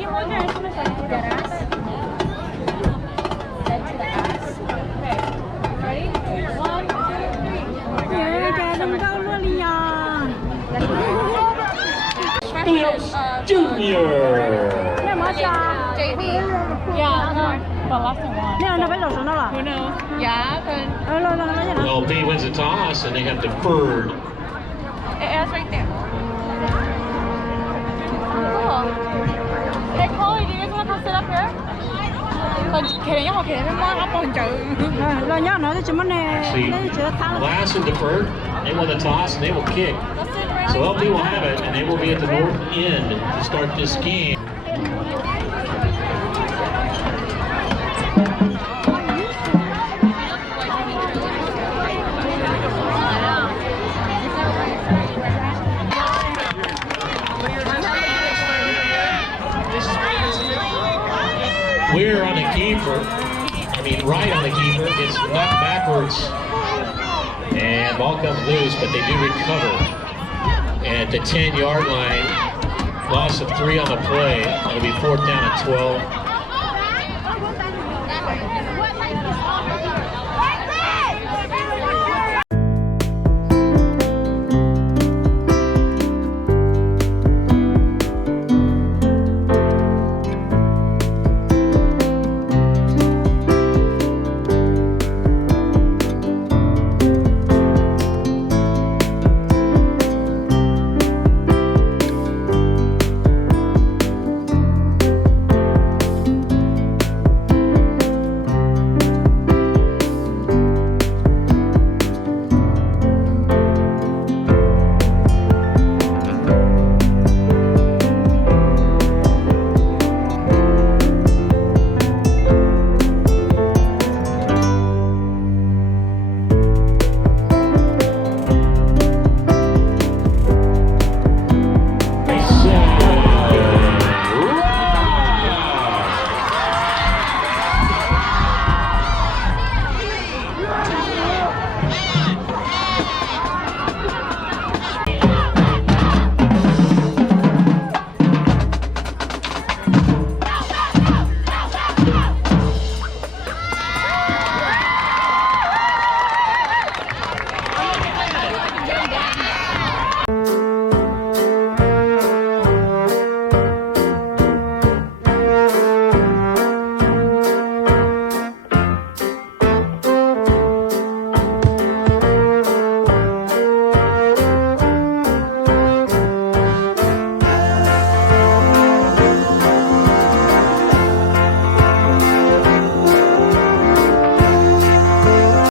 you hold your instruments like dead ass? Dead to the ass. Okay. Ready? 1, 2, 3. Junior. JD. Yeah, but last one. Who knows? Yeah, but Well, B wins the toss, and they have deferred. it's right there. Cool. Hey, Chloe, do you guys want to come sit up here? Actually, last and deferred. They won the toss, and they will kick. So LP will have it, and they will be at the north end to start this game. We're on the keeper. Right on the keeper. It's knocked backwards. And ball comes loose, but they do recover. And at the 10-yard line, loss of 3 on the play. It'll be 4th down and 12.